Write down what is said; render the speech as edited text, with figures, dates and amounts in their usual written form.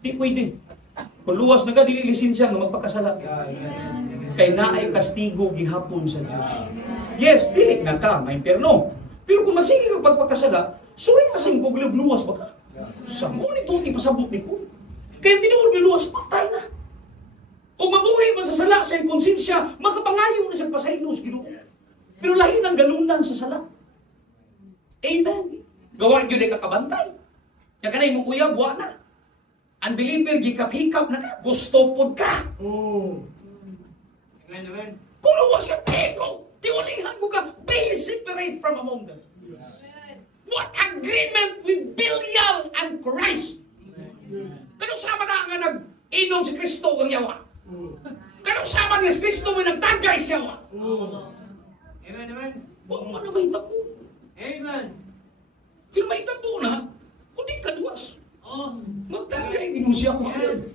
Di pwede. Kung luwas na ka, dili lisensya nga magpakasala. Kay naay kastigo gihapon sa Dios. Yes, dili na ka, may impyerno. Pero kung magsige ka pagpakasala, suwi nga sa imong luwas ba ka? Sa mo ni puti pasabot ni po. Kaya tinuod nga luwas, patay na. O mabuhay man sa sala sa konsensya, makapangayo na siya pasaynos Ginoo. Pero lahi ng galunan sa sala. Amen. Gawa nyo na kakabantay. Yan ka na yung kuya, buwa na. Unbeliever, gikap-hikap na ka. Gusto po ka. Amen, amen. Kung luwas ka, teko. Tiwalihan mo ka. Be separate from among them. What agreement with Belial and Christ? Pero sama na nga nag-inom si Kristo ang yawa. Kanong sama nga si Kristo may nagtagay siya yawa. Amen, amen. Huwag mo na may tapo. Amen. Kung may tapo na, kung di ka duwas. Oh. Magtagay, inom siya yawa. Yes.